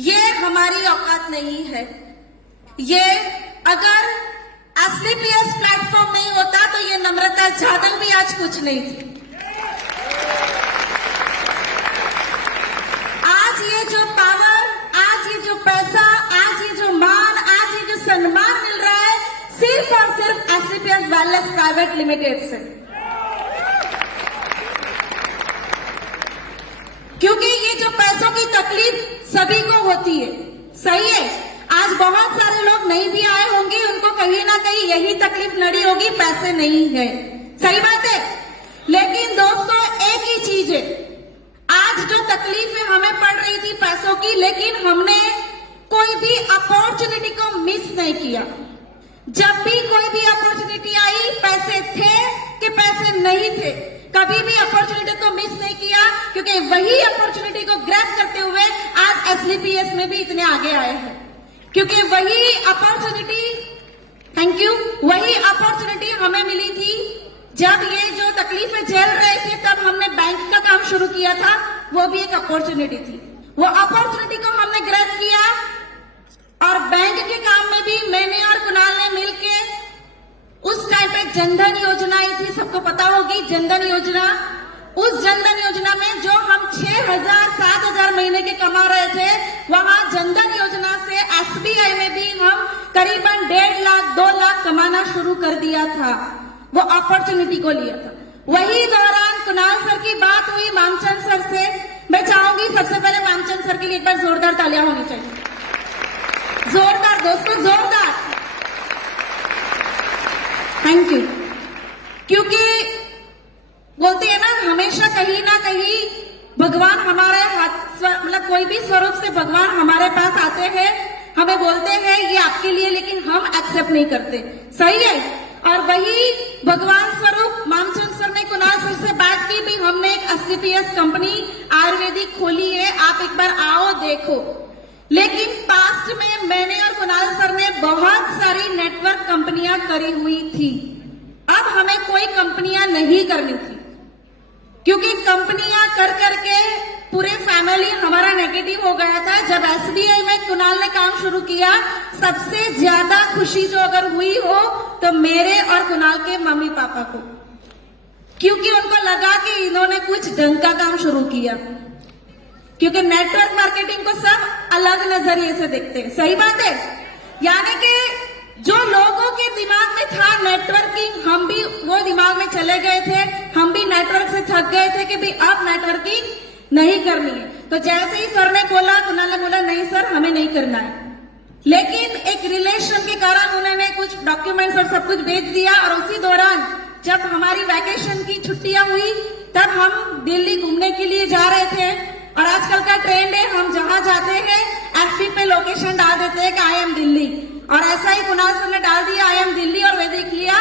ये हमारी औकात नहीं है। ये अगर असली पीएस प्लेटफॉर्म नहीं होता तो ये नम्रता जाधव भी आज कुछ नहीं थी। आज ये जो पावर, आज ये जो पैसा, आज ये जो मान, आज ये जो सम्मान मिल रहा है सिर्फ और सिर्फ असली पीएस वेलनेस प्राइवेट लिमिटेड से। क्योंकि ये जो पैसों की तकलीफ सभी को होती है, सही है। आज बहुत सारे लोग नहीं भी आए होंगे, उनको कहीं ना कहीं यही तकलीफ नड़ी होगी, पैसे नहीं है, सही बात है। लेकिन दोस्तों एक ही चीज है, आज जो तकलीफ हमें पड़ रही थी पैसों की, लेकिन हमने कोई भी अपॉर्चुनिटी को मिस नहीं किया। जब भी कोई भी अपॉर्चुनिटी आई, पैसे थे कि पैसे नहीं थे, कभी भी अपॉर्चुनिटी को मिस नहीं किया, क्योंकि वही अपॉर्चुनिटी को ग्रैब करते हुए आज एसलीपीएस में भी इतने आगे आए हैं। क्योंकि वही अपॉर्चुनिटी, थैंक यू, वही अपॉर्चुनिटी हमें मिली थी जब ये जो तकलीफें झेल रहे थे, तब हमने बैंक का काम शुरू किया था। वो भी एक अपॉर्चुनिटी थी, वो अपॉर्चुनिटी को हमने ग्रैब किया। और बैंक के काम में भी मैंने और कुणाल ने मिलके, उस टाइम पे जनधन योजना आई थी, सबको पता होगी जनधन योजना। उस जनधन योजना में जो हम 6,000 7,000 महीने के कमा रहे थे, वहां जनधन योजना से एसबीआई में भी हम करीबन 1.5 लाख 2 लाख कमाना शुरू कर दिया था। वो अपॉर्चुनिटी को लिया था। वही दौरान कुणाल सर की बात हुई मामचंद सर से। मैं चाहूंगी सबसे पहले मामचंद सर के लिए एक बार जोरदार तालियां होनी चाहिए। जोरदार दोस्तों, जोरदार, थैंक यू। क्योंकि बोलते हैं ना, हमेशा कहीं ना कहीं भगवान हमारे हाथ, मतलब कोई भी स्वरूप से भगवान हमारे पास आते हैं, हमें बोलते हैं ये आपके लिए, लेकिन हम एक्सेप्ट नहीं करते, सही है। और वही भगवान स्वरूप मामचंद सर ने कुणाल सर से बात की भी, हमने एक एसलीपीएस कंपनी आयुर्वेदिक खोली है, आप एक बार आओ देखो। लेकिन पास्ट में मैंने और कुणाल सर ने बहुत सारी नेटवर्क कंपनियां करी हुई थी। अब हमें कोई कंपनियां नहीं करनी थी, क्योंकि कंपनियां कर करके पूरे फैमिली हमारा नेगेटिव हो गया था। जब एसबीआई में कुणाल ने काम शुरू किया, सबसे ज्यादा खुशी जो अगर हुई हो तो मेरे और कुणाल के मम्मी पापा को, क्योंकि उनको लगा कि इन्होंने कुछ ढंग का काम शुरू किया। क्योंकि नेटवर्क मार्केटिंग को सब अलग नजरिए से देखते हैं, सही बात है। यानी कि जो लोगों के दिमाग में था नेटवर्किंग, हम भी वो दिमाग में चले गए थे, हम भी नेटवर्क से थक गए थे कि भी अब नेटवर्किंग नहीं करनी है। तो जैसे ही सर ने बोला, कुणाल ने बोला नहीं सर हमें नहीं करना है। लेकिन एक रिलेशन के कारण उन्होंने कुछ डॉक्यूमेंट्स और सब कुछ भेज दिया। और उसी दौरान जब हमारी वैकेशन की छुट्टियां हुई, तब हम दिल्ली घूमने के लिए जा रहे थे। और आजकल का ट्रेंड है, हम जहां जाते हैं एफपी पे लोकेशन डाल देते हैं कि आई एम दिल्ली। और ऐसा ही कुणाल सर ने डाल दिया आई एम दिल्ली, और वे देख लिया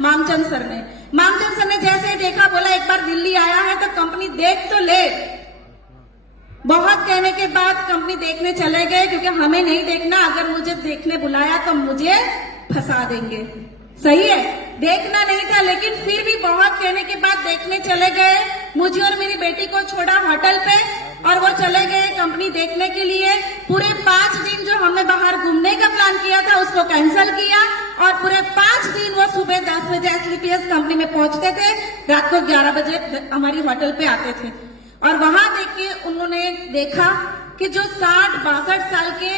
मामचंद सर ने। मामचंद सर ने जैसे ही देखा, बोला एक बार दिल्ली आया है तो कंपनी देख तो ले। बहुत कहने के बाद कंपनी देखने चले गए, क्योंकि हमें नहीं देखना, अगर मुझे देखने बुलाया तो मुझे फंसा देंगे, सही है। देखना नहीं था, लेकिन फिर भी बहुत कहने के बाद देखने चले गए। मुझे और मेरी बेटी को छोड़ा होटल पे और वो चले गए कंपनी देखने के लिए। पूरे 5 दिन जो हमने बाहर घूमने का प्लान किया था उसको कैंसिल किया, और पूरे 5 दिन वो सुबह 10 बजे एसलीपीएस कंपनी में पहुंचते थे, रात को 11 बजे हमारी होटल पे आते थे। और वहां देख के उन्होंने देखा कि जो 60-62 साल के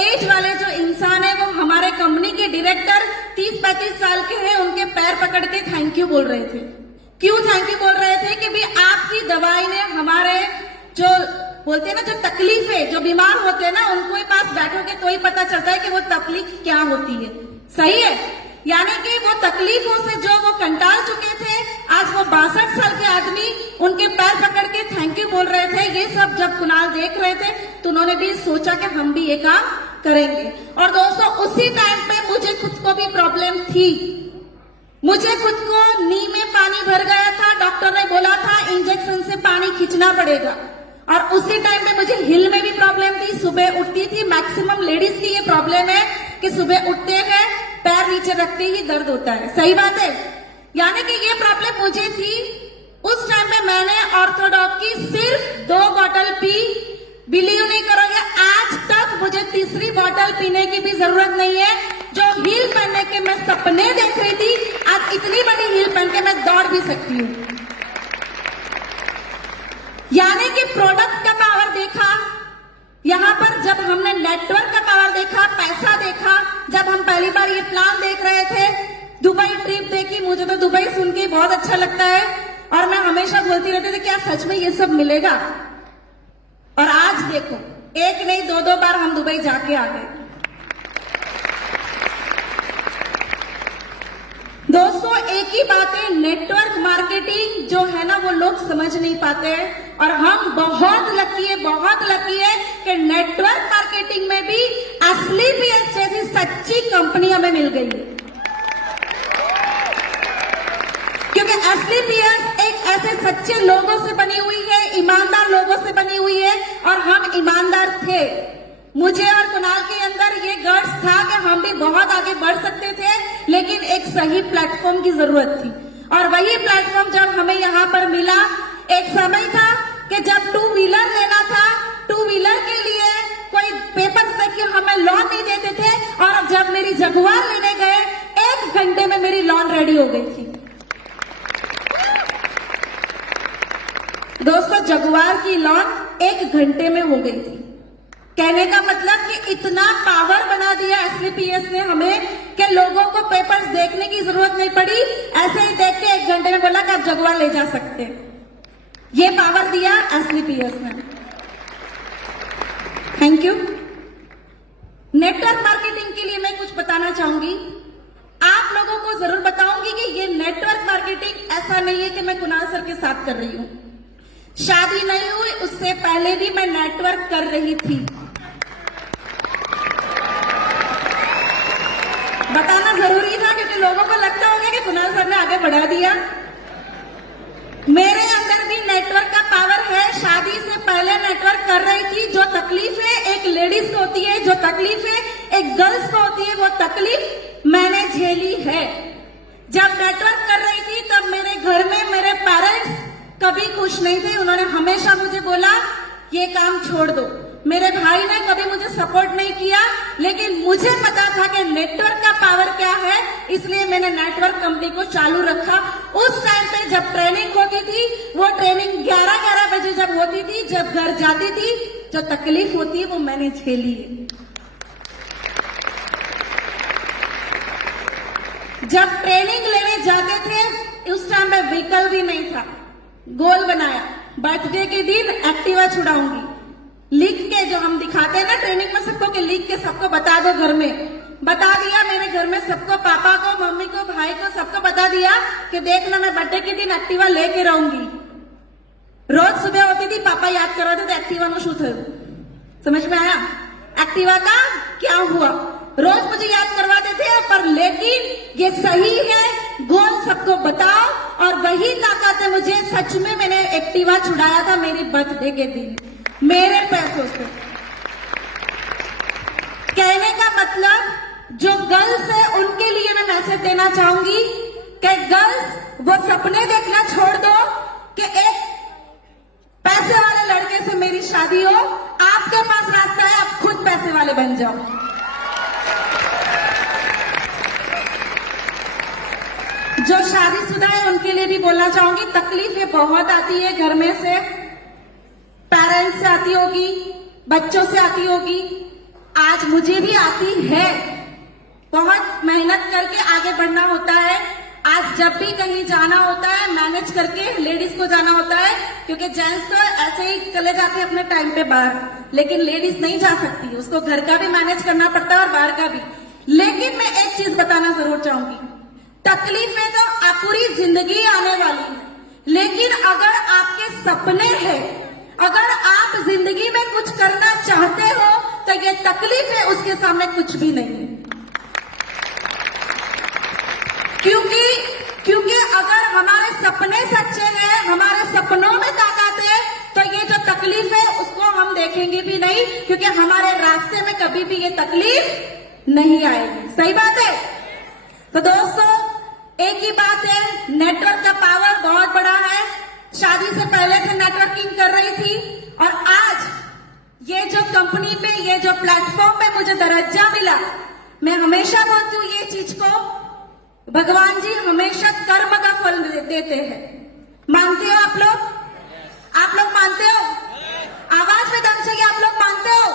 एज वाले जो इंसान है, वो हमारे कंपनी के डायरेक्टर 30-35 साल के हैं, उनके पैर पकड़ के थैंक यू बोल रहे थे। क्यों थैंक यू बोल रहे थे? कि भी आपकी दवाई ने हमारे जो बोलते हैं ना, जो तकलीफ है, जो बीमार होते हैं ना, उनको ही पास बैठोगे तो ही पता चलता है कि वो तकलीफ क्या होती है, सही है। यानी कि वो तकलीफों से जो वो कंटाल चुके थे, आज वो 62 साल के आदमी उनके पैर पकड़ के थैंक यू बोल रहे थे। ये सब जब कुणाल देख रहे थे तो उन्होंने भी सोचा कि हम भी ये काम करेंगे। और दोस्तों उसी टाइम पे मुझे खुद को भी प्रॉब्लम थी, मुझे खुद को नी में पानी भर गया था। डॉक्टर ने बोला था इंजेक्शन से पानी खींचना पड़ेगा। और उसी टाइम पे मुझे हिल में भी प्रॉब्लम थी, सुबह उठती थी। मैक्सिमम लेडीज की ये प्रॉब्लम है कि सुबह उठते हैं पैर नीचे रखते ही दर्द होता है, सही बात है। यानी कि ये प्रॉब्लम मुझे थी। उस टाइम पे मैंने ऑर्थोडॉक की सिर्फ 2 बॉटल पी। बिलीव नहीं करोगे, आज सपने देख रही थी, आज इतनी बड़ी हील पहन के मैं दौड़ भी सकती हूँ। यानी कि प्रोडक्ट का पावर देखा, यहाँ पर जब हमने नेटवर्क का पावर देखा, पैसा देखा, जब हम पहली बार ये प्लान देख रहे थे, दुबई ट्रिप देखी, मुझे तो दुबई सुन के बहुत अच्छा लगता है और मैं हमेशा बोलती रहती थी क्या सच में ये सब मिलेगा। और आज देखो, एक नहीं दो बार हम दुबई जाके आ गए। दोस्तों एक ही बात है, नेटवर्क मार्केटिंग जो है ना वो लोग समझ नहीं पाते हैं और हम बहुत लकी है कि नेटवर्क मार्केटिंग में भी असली पीएस जैसी सच्ची कंपनी हमें मिल गई है। क्योंकि असली पीएस एक ऐसे सच्चे लोगों से बनी हुई है, ईमानदार लोगों से बनी हुई है और हम ईमानदार थे। मुझे और कुणाल के अंदर ये गट्स था कि हम भी बहुत आगे बढ़ सकते थे, लेकिन एक सही प्लेटफॉर्म की जरूरत थी और वही प्लेटफॉर्म जब हमें यहाँ पर मिला। एक समय था कि जब टू व्हीलर लेना था, टू व्हीलर के लिए कोई पेपर्स देख के हमें लोन नहीं देते थे और अब जब मेरी जगुआर लेने गए 1 घंटे में मेरी लोन रेडी हो गई थी। दोस्तों जगुआर की लोन 1 घंटे में हो गई थी। कहने का मतलब कि इतना पावर बना दिया असली पीएस ने हमें कि लोगों को पेपर्स देखने की जरूरत नहीं पड़ी, ऐसे ही देख के 1 घंटे में बोला कि आप जगुआर ले जा सकते हैं। ये पावर दिया असली पीएस ने। Thank you. नेटवर्क मार्केटिंग के लिए मैं कुछ बताना चाहूंगी, आप लोगों को जरूर बताऊंगी कि ये नेटवर्क मार्केटिंग ऐसा नहीं है कि मैं कुणाल सर के साथ कर रही हूं। शादी नहीं हुई उससे पहले भी मैं नेटवर्क कर रही थी। बताना जरूरी था क्योंकि लोगों को लगता होगा कि कुणाल सर ने आगे बढ़ा दिया। मेरे अंदर भी नेटवर्क का पावर है। शादी से पहले नेटवर्क कर रही थी। जो तकलीफें एक लेडीज को होती है, जो तकलीफें एक गर्ल्स को होती है, वो तकलीफ मैंने झेली है। जब नेटवर्क कर रही थी तब मेरे घर में मेरे पेरेंट्स कभी खुश नहीं थे। उन्होंने हमेशा मुझे बोला ये काम छोड़ दो। मेरे भाई ने कभी मुझे सपोर्ट नहीं किया, लेकिन मुझे पता था कि नेटवर्क का पावर क्या है, इसलिए मैंने नेटवर्क कंपनी को चालू रखा। उस टाइम पे जब ट्रेनिंग होती थी, वो ट्रेनिंग 11-11 बजे जब होती थी, जब घर जाती थी, जो तकलीफ होती है वो मैंने झेली है। जब ट्रेनिंग लेने जाते थे उस टाइम पे व्हीकल भी नहीं था। गोल बनाया, बर्थडे के दिन एक्टिवा छुड़ाऊंगी, लिख के जो हम दिखाते हैं ना ट्रेनिंग में सबको कि लिख के सबको बता दो। घर में बता दिया, मेरे घर में सबको, पापा को, मम्मी को, भाई को, सबको बता दिया कि देखना मैं बर्थडे के दिन एक्टिवा लेके रहूंगी। रोज सुबह होती थी, पापा याद करवाते थे एक्टिवा नो शू थયું। समझ में आया एक्टिवा का क्या हुआ? रोज मुझे याद करवाते थे, पर लेकिन ये सही है, गोल सबको बताओ। और वही ताकत है मुझे। सच में मैंने एक्टिवा छुड़ाया था मेरी बर्थडे के दिन मेरे पैसों से। कहने का मतलब जो गर्ल्स है उनके लिए मैं मैसेज देना चाहूंगी कि गर्ल्स वो सपने देखना छोड़ दो कि एक पैसे वाले लड़के से मेरी शादी हो। आपके पास रास्ता है, आप खुद पैसे वाले बन जाओ। जो शादीशुदा है उनके लिए भी बोलना चाहूंगी, तकलीफें बहुत आती है घर में से, पेरेंट्स से आती होगी, बच्चों से आती होगी, आज मुझे भी आती है। बहुत मेहनत करके आगे बढ़ना होता है। आज जब भी कहीं जाना होता है मैनेज करके लेडीज को जाना होता है, क्योंकि जेंट्स तो ऐसे ही चले जाते हैं अपने टाइम पे बाहर, लेकिन लेडीज नहीं जा सकती, उसको घर का भी मैनेज करना पड़ता है और बाहर का भी। लेकिन मैं एक चीज बताना जरूर चाहूंगी, तकलीफें तो पूरी जिंदगी आने वाली है, लेकिन अगर आपके सपने हैं, अगर आप जिंदगी में कुछ करना चाहते हो तो ये तकलीफें उसके सामने कुछ भी नहीं है। क्योंकि अगर हमारे सपने सच्चे हैं, हमारे सपनों में ताकत है, तो ये जो तकलीफ है उसको हम देखेंगे भी नहीं, क्योंकि हमारे रास्ते में कभी भी ये तकलीफ नहीं आएगी। सही बात है। तो दोस्तों एक ही बात है, नेटवर्क का पावर बहुत बड़ा है। शादी से पहले से नेटवर्किंग कर रही थी और आज ये जो कंपनी पे, ये जो प्लेटफॉर्म पे मुझे दर्जा मिला, मैं हमेशा बोलती हूँ ये चीज को भगवान जी हमेशा कर्म का फल देते हैं। मानते हो आप लोग? आप लोग मानते हो? आवाज में दम चाहिए, आप लोग मानते हो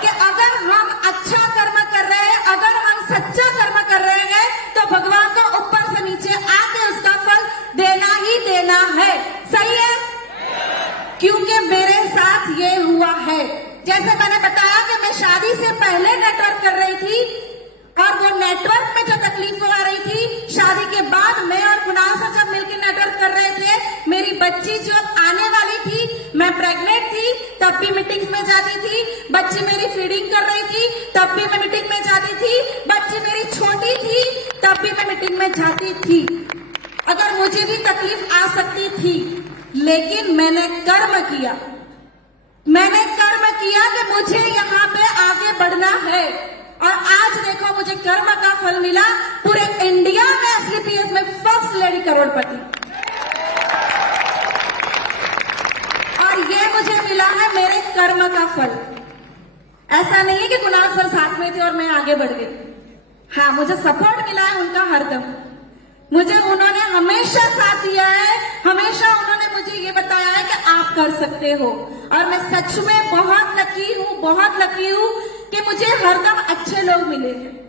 कि अगर हम अच्छा कर्म कर रहे हैं, अगर हम सच्चा कर्म कर रहे हैं, तो भगवान को ऊपर से नीचे आके उसका फल देना ही देना है। सही है? क्योंकि मेरे साथ ये हुआ है। जैसे मैंने बताया कि मैं शादी से पहले नेटवर्क कर रही थी और वो नेटवर्क में जो तकलीफ आ रही थी, शादी के बाद मैं और कुणाल सर जब मिलकर नेटवर्क कर रहे थे, मेरी बच्ची जो आने वाली थी, मैं प्रेग्नेंट थी, तब भी मीटिंग्स में जाती थी। बच्ची मेरी फीडिंग कर रही थी, तब भी मैं मीटिंग में जाती थी। बच्ची मेरी छोटी थी, तब भी मैं मीटिंग में जाती थी। अगर मुझे भी तकलीफ आ सकती थी, लेकिन मैंने कर्म किया। मैंने कर्म किया कि मुझे यहाँ पे आगे बढ़ना है, और आज देखो मुझे कर्म का फल मिला। पूरे इंडिया में एसलीपीएस में फर्स्ट लेडी करोड़पति, और ये मुझे मिला है मेरे कर्म का फल। ऐसा नहीं है कि कुणाल सर साथ में थे और मैं आगे बढ़ गई। हाँ, मुझे सपोर्ट मिला है उनका हरदम। मुझे उन्होंने हमेशा साथ दिया है, हमेशा उन्होंने मुझे ये बताया है कि आप कर सकते हो। और मैं सच में बहुत लकी हूँ, बहुत लकी हूँ कि मुझे हरदम अच्छे लोग मिले हैं।